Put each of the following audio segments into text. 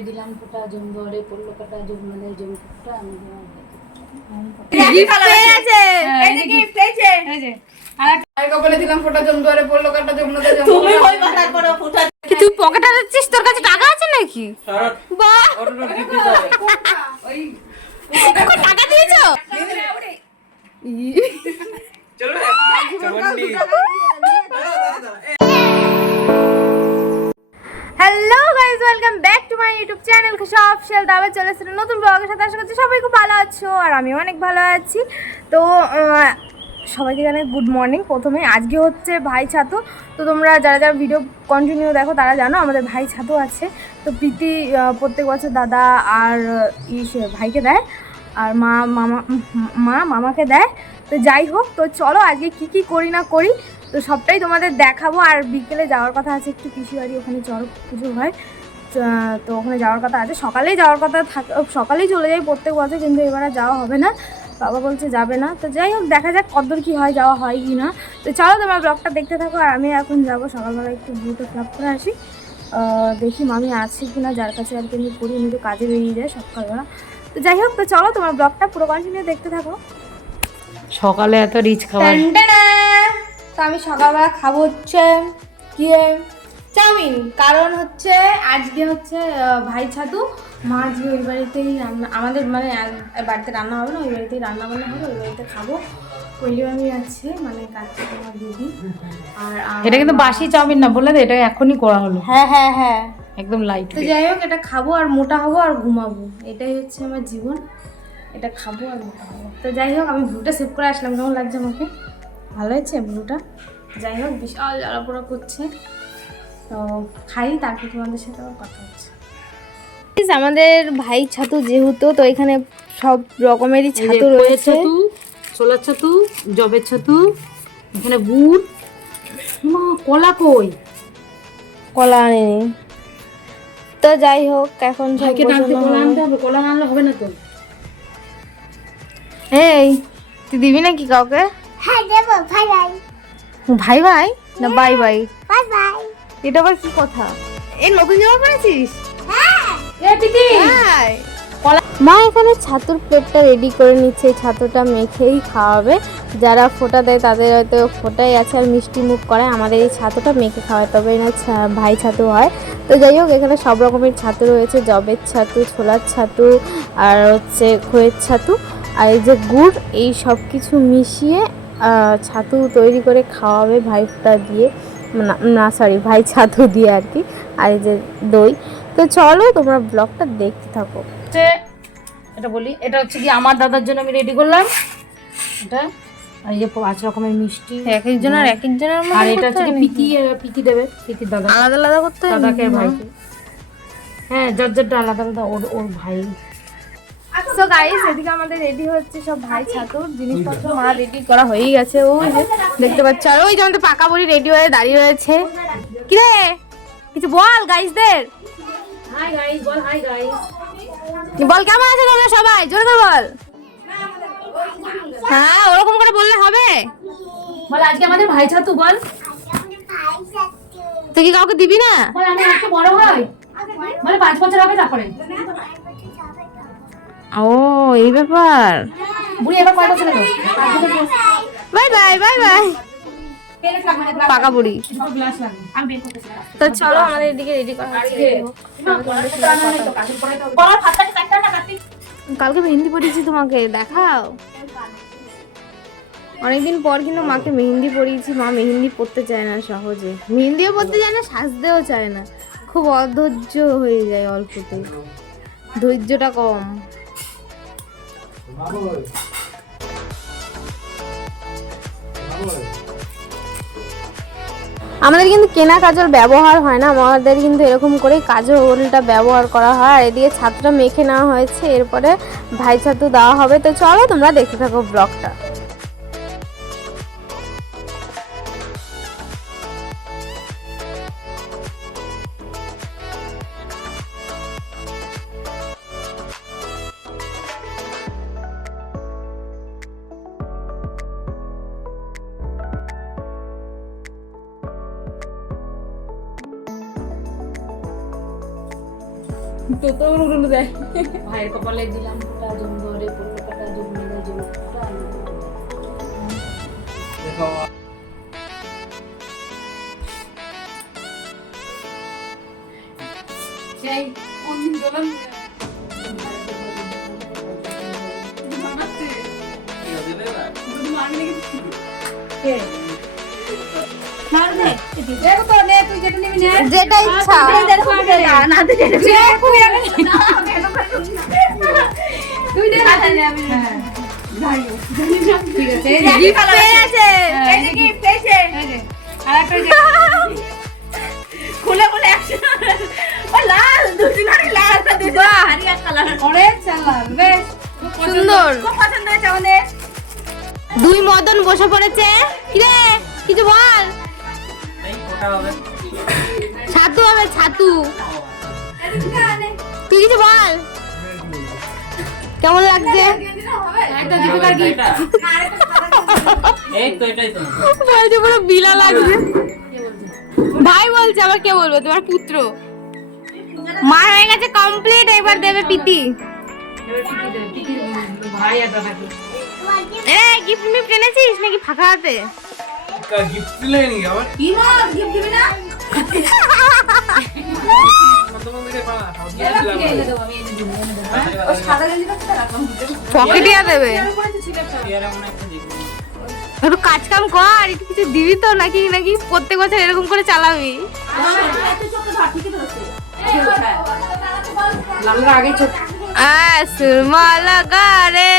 দিলাম কাটা জম পড়ল কাটা জম জম ফুটা। কি তুই পকেটে দিচ্ছিস? তোর কাছে টাকা আছে নাকি? টাকা দিয়েছ? Hello guys welcome back to my YouTube channel Khushi official চলে এসেছে নতুন ব্লগের সাথে। আশা করছি সবাই খুব ভালো আছো আর আমিও অনেক ভালো আছি। তো সবাইকে জানাই গুড মর্নিং প্রথমে আজকে হচ্ছে ভাই ছাতু। তো তোমরা যারা যারা ভিডিও কন্টিনিউ দেখো, তারা জানো আমাদের ভাই ছাতু আছে। তো প্রীতি প্রত্যেক বছর দাদা আর ইস ভাইকে দেয়। আর মা, মামা মা, মামাকে দেয়। তো যাই হোক, তো চলো আজকে কি কি করি না করি তো সবটাই তোমাদের দেখাবো। আর বিকেলে যাওয়ার কথা আছে একটু পিসি বাড়ি ওখানে চড়ক পুজো হয়। তো- ওখানে যাওয়ার কথা আছে। সকালেই যাওয়ার কথা থাকে সকালেই চলে যাই প্রত্যেক বছর কিন্তু এবার যাওয়া হবে না। বাবা বলছে যাবে না। তো যাই হোক দেখা যাক কতদূর কী হয় যাওয়া হয় কি না। তো চলো তোমার ব্লগটা দেখতে থাকো আর আমি এখন যাব সকালবেলা একটু ব্লুটো ক্লাব করে আসি। দেখি মামি আছে কি না যার কাছে আর কি আমি করি উনি তো কাজে বেরিয়ে যায় সকালবেলা। তো যাই হোক তো চলো তোমার ব্লগটা পুরো কন্টিনিউ দেখতে থাকো। সকালে এত রিচ! তো আমি সকালবেলা খাব হচ্ছে গিয়ে চাউমিন। কারণ হচ্ছে আজকে হচ্ছে ভাই ছাতু মা আজকে ওই বাড়িতেই রান্না আমাদের মানে বাড়িতে রান্না হবে না ওই বাড়িতেই রান্না বান্না হবে ওই বাড়িতে খাব। আছে মানে দিদি। আর আমার এটা কিন্তু বাসি চাউমিন না বললে এটা এখনই করা হলো। হ্যাঁ হ্যাঁ হ্যাঁ। একদম লাইট তো যাই হোক এটা খাব আর মোটা হব আর ঘুমাবো। এটাই হচ্ছে আমার জীবন। এটা খাব আর মোটা হব। তো যাই হোক আমি ব্লুটা সেভ করে আসলাম। কেমন লাগছে আমাকে? ভালো হয়েছে ব্লুটা যাই হোক বিশাল জ্বালাপোড়া করছে। তো খাই তারপর তোমাদের সাথে আবার কথা হচ্ছে। আমাদের ভাই ছাতু যেহেতু তো এখানে সব রকমেরই ছাতু রয়েছে। ছোলার ছাতু জবের ছাতু এখানে গুড়। মা কলা কই? কলা আনেনি। তো যাই হোক এখন ভাইকে ডাকতে কলা। আনতে হবে। কলা না আনলে হবে না তো। এই তুই দিবি নাকি কাউকে? হ্যাঁ ভাই ভাই না বাই বাই বাই বাই এটা আবার কি কথা? এই নতুন জামা পরেছিস? হ্যাঁ। এ মা এখানে ছাতুর প্লেটটা রেডি করে নিচ্ছে ছাতুটা মেখেই খাওয়াবে। যারা ফোটা দেয় তাদের হয়তো ফোটাই আছে আর মিষ্টি মুখ করে আমাদের এই ছাতুটা মেখে খাওয়ায় তবে না ভাই ছাতু হয়। তো যাই হোক এখানে সব রকমের ছাতু রয়েছে। জবের ছাতু ছোলার ছাতু আর হচ্ছে খইয়ের ছাতু। আর এই যে গুড় এই সব কিছু মিশিয়ে ছাতু তৈরি করে খাওয়াবে ভাই ফোঁটা দিয়ে। না- না সরি ভাই ছাতু দিয়ে আর কি আর এই যে দই। তো চলো তোমরা ব্লগটা দেখতে থাকো। এটা বলি এটা হচ্ছে কি আমার দাদার জন্য আমি রেডি করলাম। এটা আর এই যে পাঁচ রকমের মিষ্টি। এক একজনের এক একজনের আর এটা হচ্ছে কি পিতি পিতি দেবে দাদা। আলাদা আলাদা করতে দাদাকে ভাইকে। হ্যাঁ যার যারটা আলাদা আলাদা ওর ওর ভাই। তো গাইস এদিকে আমাদের রেডি হচ্ছে সব ভাই ছাতুর জিনিসপত্র। মা রেডি করা হয়েই গেছে। ওই যে দেখতে পাচ্ছ আর ওই যে আমাদের পাকা বড়ি রেডি হয়ে দাঁড়িয়ে রয়েছে। কি রে? কিছু বল গাইসদের। হাই গাইস বল হাই গাইস বল কেমন আছে তোমরা সবাই? জোরে করে বল। হ্যাঁ ওরকম করে বললে হবে। বল আজকে আমাদের ভাই ছাতু বল। তুই কি কাউকে দিবি না? বল আমি একটু বড় হই বলে পাঁচ বছর হবে তারপরে। ও এই ব্যাপার। Bye bye bye bye. পাকা বুড়ি। তো চলো আমাদের এদিকে রেডি করা কালকে মেহেন্দি পরিয়েছি তোমাকে দেখাও। অনেকদিন পর কিন্তু মাকে মেহেন্দি পরিয়েছি মা মেহেন্দি পরতে চায় না সহজে। মেহেন্দিও পরতে চায় না সাজতেও চায় না। খুব অধৈর্য হয়ে যায় অল্পতে। ধৈর্যটা কম। আমাদের কিন্তু কেনা কাজল ব্যবহার হয় না, আমাদের কিন্তু এরকম করে কাজলটা ব্যবহার করা হয়। আর এদিকে ছাত্র মেখে নেওয়া হয়েছে, এরপরে ভাই ছাতু দেওয়া হবে। তো চলো তোমরা দেখতে থাকো ব্লগটা। কোন দিন দোলন বানাচ্ছে দুধ মারি নাকি কে? না রে, এদিকে। দেখো তো নে তুই যেটা নিবি নে যেটা ইচ্ছা তুই দে না আমি। খুলে খুলে লাল, লাল, হারিয়া কালার। বেশ। সুন্দর। খুব পছন্দ হয়েছে আমাদের। দুই মদন বসে পড়েছে। কিরে কিছু বল। ছাতু হবে ছাতু। তুই কিছু বল। কেমন লাগছে? একটা দীপিকার gift। এই তো এটাই তো। বলছে পুরো বিলা লাগছে। ভাই বলছে আবার কে বলব? তোমার পুত্র। মা হয়ে গেছে কমপ্লিট এবার দেবে পিতি। এ গিফট মিফট এনেছিস নাকি ফাঁকা হাতে? গিফট দিলে নি আবার কি মার, gift দিবি না? পকেটিয়া দেবে? একটা কাজ কাম কর একটু কিছু দিবি তো নাকি নাকি প্রত্যেক বছর এরকম করে চালাবি? আমরা আগে ছোট সুরমা লাগা রে।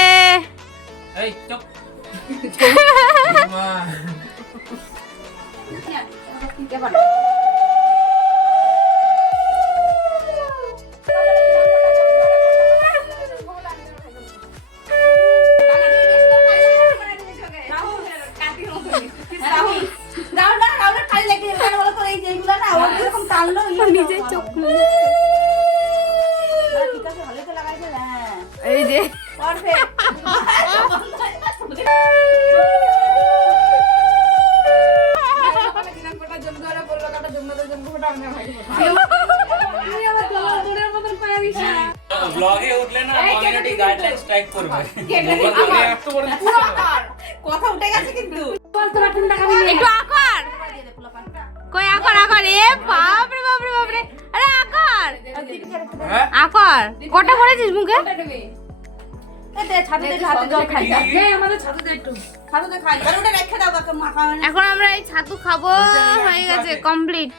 এই টানলো। চোখ হ্যাঁ, ঠিক আছে, ভালোই তো লাগাইছে, হ্যাঁ। এই যে। ব্লগে উঠলে না কমিউনিটি গাইডলাইন স্ট্রাইক করবে। কথা উঠে গেছে কিন্তু। একটু আকর। কই আকর আকর? এ বাপ রে বাপ রে বাপ রে আরে আকর! হ্যাঁ? আকর কটা করেছিস মুখে? ছাদে হাতে জল খাই এই আমাদের ছাদে দে একটু। ছাদে খাই আর ওটা রেখে দাও কাকে মাখা না। এখন আমরা এই ছাতু খাব হয়ে গেছে কমপ্লিট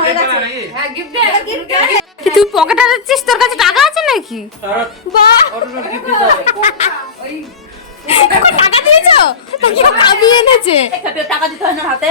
হয়ে গিফট গেছে। নাকি হ্যাঁ গিফট দে গিফট দে। কি তুই পকেটে দিচ্ছিস? তোর কাছে টাকা আছে নাকি? টাকা দিয়েছ? তো এনেছে। টাকা দিতে হয় না হাতে?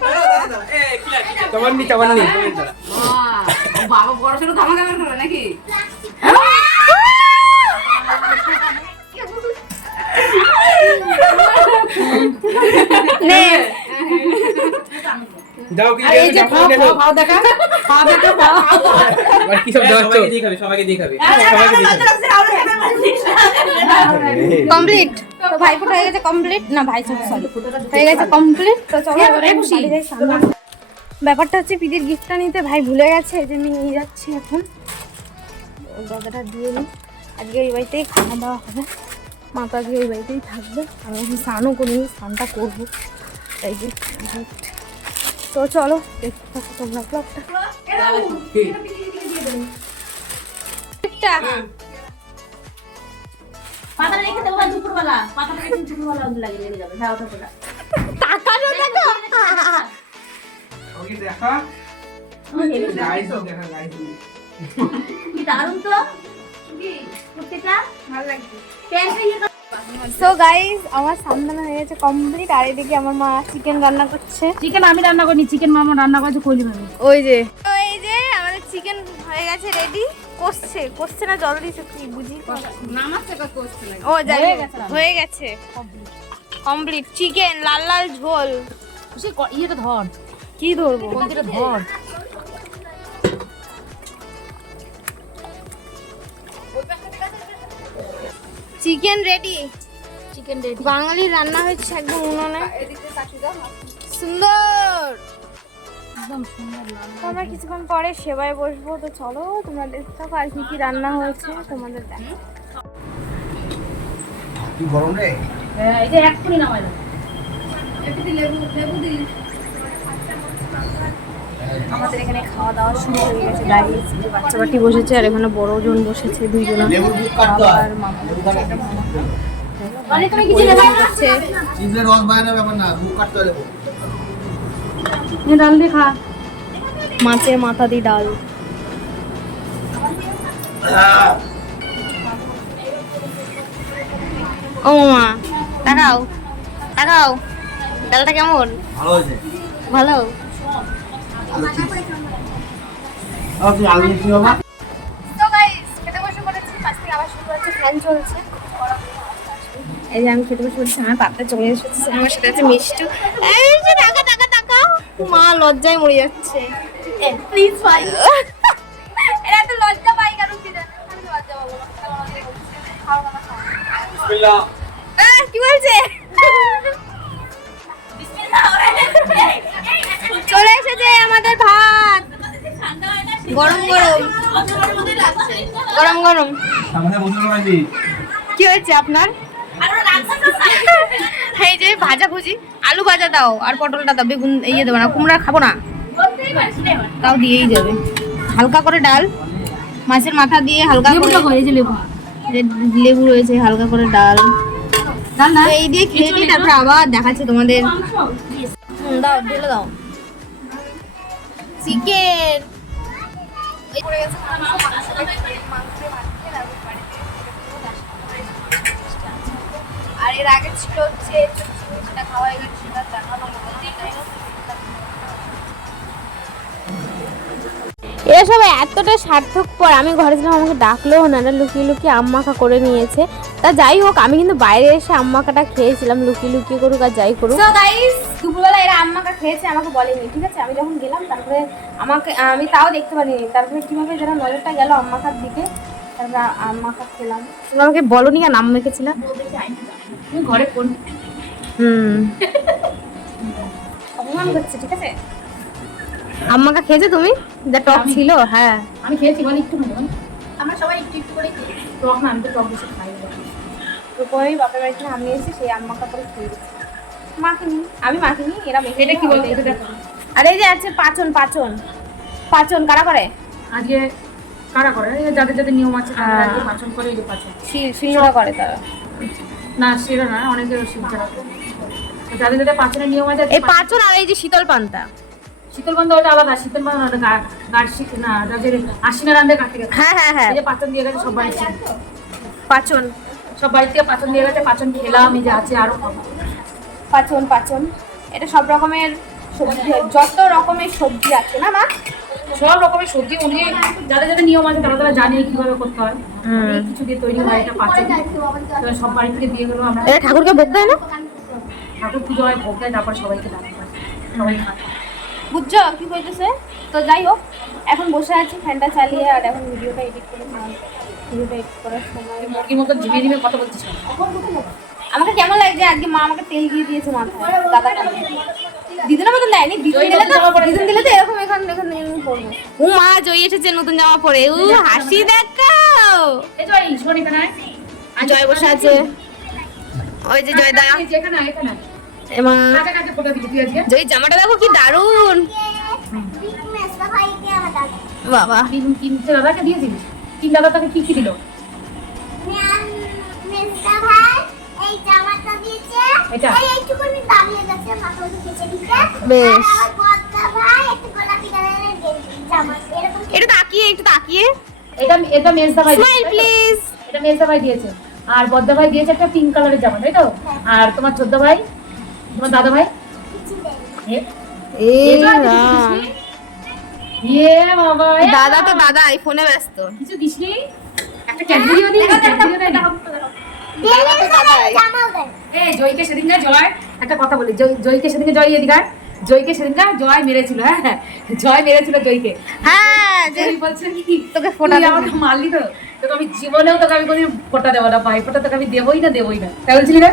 চমন্ডি এই কিলা চমন্ডি চমন্ডি ও বাবা বড় ছোট ধামাকা বের করে নাকি নে যাও কি এই যে খাও খাও খাও দেখা খাও দেখা খাও আর কি সব দাও সবাইকে দিয়ে খাবে সবাইকে দিয়ে খাবে সবাইকে দিয়ে খাবে কমপ্লিট ভাই ফোটা হয়ে গেছে কমপ্লিট না ভাই সরি হয়ে গেছে কমপ্লিট তো চলো। ব্যাপারটা হচ্ছে পিদির গিফটটা নিতে ভাই ভুলে গেছে এই জন্য নিয়ে যাচ্ছি এখন। ওই দাদাটা দিয়ে নিই আজকে এই বাড়িতেই খাওয়া দাওয়া হবে। মা তো আজকে ওই বাড়িতেই থাকবে। আমি এখন স্নানও করিনি স্নানটা করব। এই যে তো চলো দেখতে থাকো তোমরা ব্লগটা রেখে দেবো দুপুরবেলা। পাতাটা রেখে দুপুরবেলা লাগে লেগে যাবে। হ্যাঁ ওটা ওটা। তাকালো দেখো ওকে দেখা। দারুণ তো? কি? কুর্তিটা? ভালো লাগছে। প্যান্টটা ইয়ে সো গাইস আমার সান্দানা হয়ে গেছে কমপ্লিট আর এদিকে আমার মা চিকেন রান্না করছে। চিকেন আমি রান্না করিনি চিকেন মামা রান্না করেছে কইলি ভাবে ওই যে ওই যে আমাদের চিকেন হয়ে গেছে রেডি কষছে কষছে না জল দিয়েছে কি বুঝি? ও যাই হয়ে গেছে। হয়ে কমপ্লিট চিকেন লাল লাল ঝোল। ইয়েটা ধর। কি ধরবো? কোনটা ধর। Chicken ready chicken ready Bangali রান্না হচ্ছে একদম উনুনে। সুন্দর। একদম সুন্দর আমরা কিছুক্ষণ পরে সেবায় বসবো তো চলো তোমরা দেখতে থাকো আর কি কি রান্না হয়েছে তোমাদের দেখো কি গরম হ্যাঁ এই যে এক্ষুনি নামাই দাও। আমাদের এখানে খাওয়া দাওয়া শুরু হয়ে গেছে দাঁড়িয়ে বাচ্চা বাটি বসেছে আর এখানে বড় জন বসেছে দুইজন। আর। মামা। মানে কিছু নেবে না রস বানানোর ব্যাপার না মুখ কাটতে হলে নে ডাল দিয়ে খা মাছের মাথা দিয়ে ডাল। ও মামা তাকাও তাকাও। ডালটা কেমন? ভালো এই যে আমি খেতে বসে পড়েছি আমার পাপটা চলে এসেছে। আমার সাথে আছে মিষ্টি এই যে টাকা টাকা টাকা মা লজ্জায় মরে যাচ্ছে। প্লিজ ভাই এরা তো লজ্জা পাই কেন কি আমি লজ্জা পাবো বলছে? চলে এসেছে আমাদের ভাত। গরম গরম। গরম গরম। কি হয়েছে আপনার? এই যে ভাজা ভুজি আলু ভাজা দাও আর পটলটা দাও বেগুন ইয়ে দেবো না কুমড়া খাব না। তাও দিয়েই যাবে। হালকা করে ডাল মাছের মাথা দিয়ে হালকা করে লেবু? লেবু রয়েছে হালকা করে ডাল। ডাল এই দিয়ে খেয়ে নিই তারপরে আবার দেখাচ্ছি তোমাদের। দাও ঢেলে দাও। চিকেন। এর আগে ছিল হচ্ছে সেটা খাওয়া হয়ে গেছে সেটা দেখানো। এরা সবাই এতটা স্বার্থপর আমি ঘরে ছিলাম আমাকে ডাকলেও না এরা লুকিয়ে লুকিয়ে আম্মাখা করে নিয়েছে। তা যাই হোক আমি কিন্তু বাইরে এসে আম্মাকাটা খেয়েছিলাম লুকিয়ে লুকিয়ে করুক আর যাই করুক। দুপুরবেলা এরা আম্মাকা খেয়েছে আমাকে বলেনি ঠিক আছে? আমি যখন গেলাম তারপরে আমাকে আমি তাও দেখতে পারিনি তারপরে কীভাবে যেন নজরটা গেল আম্মাকার দিকে। তারপরে আম্মাকা খেলাম। তুমি আমাকে বলনি কেন? আম্মা মেখেছিলাম তুমি ঘরে কোন? হুম। অপমান করছে ঠিক আছে? আম্মাকা খেয়েছো তুমি? যা টক ছিল হ্যাঁ। আমি খেয়েছি বলি একটু আমরা সবাই একটু একটু করে টক না আমি তো টক বেশি খাই। দুপুরে বাপের বাড়ি থেকে আমি এসেছি সেই আম্মাকা করে খেয়ে গেছি মাখিনি আমি মাখিনি এরা মেখে এটা কি বলতো? আর এই যে আছে পাচন পাচন। পাচন কারা করে? আজকে কারা করে? যাদের যাদের নিয়ম আছে তারা। পাচন করে এই যে পাচন শিলনোড়া করে তারা। না সেটা না অনেকে শিবজারা করে। তো যাদের যাদের পাচনের নিয়ম আছে এই পাচন আর এই যে শীতল পান্তা। শীতল বন্ধ ওটা আলাদা শীতল বন্ধ ওটা গা- গাঢ় শীত না যাদের আশ্বিনা রান্ধে কাটতে গেছে হ্যাঁ হ্যাঁ হ্যাঁ। এই যে পাচন দিয়ে গেছে সব বাড়িতে পাচন সব বাড়ি থেকে পাচন দিয়ে গেছে পাচন খেলাম এই যে আছে আরও পাচন পাচন এটা সব রকমের সবজি যত রকমের সবজি আছে না মা? সব রকমের সবজি উনি যাদের যাদের নিয়ম আছে তারা তারা জানে কীভাবে করতে হয়। কিছু দিয়ে তৈরি হয় এটা পাচন তো সব বাড়ি থেকে দিয়ে গেলো আমরা ঠাকুরকে ভোগ দেয় না? ঠাকুর পুজো হয় ভোগ দেয় তারপর সবাইকে করে। সবাই খায়। বুঝছ কি কইতেছে তো যাই হোক এখন বসে আছি ফ্যানটা চালিয়ে আর এখন ভিডিওটা এডিট করে ভিডিওটা এডিট করার সময় মুরগির মতো কথা বলছিস আমাকে কেমন লাগছে? আজকে মা আমাকে তেল দিয়ে দিয়েছে মাথায় দাদা দেয়নি দিদিন দিলে তো পরে দিলে তো এরকম এখান এখান এরকম পরবো। ও মা জয় এসেছে নতুন জামা পরে। ও হাসি দেখাও। জয় বসে আছে। ওই যে জয় দা এখানে। এখানে এমা কাছে কাছে ফটো দিবি তুই আজকে। জয় জামাটা দেখো কি দারুণ বাবা। তিন তিনটে দাদাকে দিয়েছিস তিন দাদা তোকে কি কি দিল মেসা ভাই এই জামাটা দিয়েছে এটা? একটুখানি দাঁড়িয়ে গেছে মাথা উঠে কেচে বেশ। আর আমার ভাই একটু গোলাপি কালারের জামা। এরকম একটু তাকিয়ে একটু তাকিয়ে এটা এটা মেজদা ভাই স্মাইল প্লিজ এটা মেজদা ভাই দিয়েছে। আর বদ্দা ভাই দিয়েছে একটা পিঙ্ক কালারের জামা তাই তো? আর তোমার চোদ্দ ভাই তোমার দাদা ভাই এটা দাদা তো দাদা আইফোনে ব্যস্ত। কিছু দিসনি একটা ক্যাডবেরিও দিই ক্যাডবেরিও জয়কে সেদিনকে জয় একটা কথা বলি জয়কে সেদিনকে জয় এদিকে আয়। জয়কে সেদিনকে জয় মেরেছিল হ্যাঁ জয় মেরেছিল জয়কে। হ্যাঁ জয় বলছে কি তোকে ফোঁটা দেবো। মারলি তো তোকে আমি জীবনেও তোকে আমি কোনোদিন ফোটা দেবো না ভাই ফোটা তোকে আমি দেবোই না দেবোই না। তাই বলছিলি না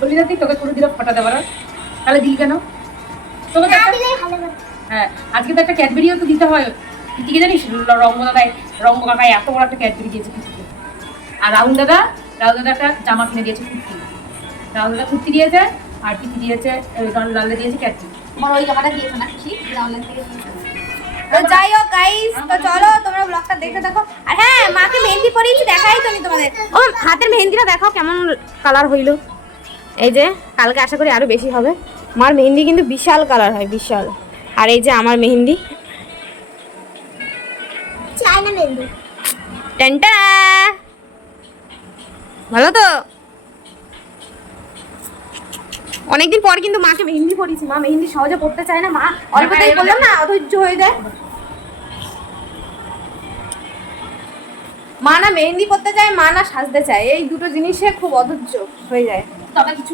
বললি না তুই তোকে কোনোদিনও ফোটা দেবো না তাহলে দিই কেন? তোকে হ্যাঁ আজকে তো একটা ক্যাডবেরিও তো দিতে হয়। তুই কি জানিস রঙ্গ দাদাই রঙ্গ কাকাই এত বড় একটা ক্যাডবেরি দিয়েছে আর রাহুল দাদা রাহুল দাদা একটা জামা কিনে দিয়েছে কুর্তি। রাহুল দাদা কুর্তি দিয়েছে আর পিতি দিয়েছে ওই লালে দিয়েছে ক্যাডবেরি তোমার ওই জামাটা দিয়েছ না থেকে তো যাই হোক গাইস তো চলো তোমরা ব্লগটা দেখতে থাকো। আর হ্যাঁ মাকে মেহেন্দি পরিয়েছি দেখাই তো আমি তোমাদের। ও হাতের মেহেন্দিটা দেখাও কেমন কালার হইল। এই যে কালকে আশা করি আরও বেশি হবে। মার মেহেন্দি কিন্তু বিশাল কালার হয় বিশাল। আর এই যে আমার মেহেন্দি। চায়না মেহেন্দি। টেনটা ভালো তো? অনেকদিন পর কিন্তু মাকে মেহেন্দি পড়িয়েছি মা মেহেন্দি সহজে পড়তে চায় না। মা অল্পতেই বললাম না অধৈর্য হয়ে যায়। মা না মেহেন্দি পড়তে চায় মা না সাজতে চায়। এই দুটো জিনিসে খুব অধৈর্য হয়ে যায়। তবে কিছু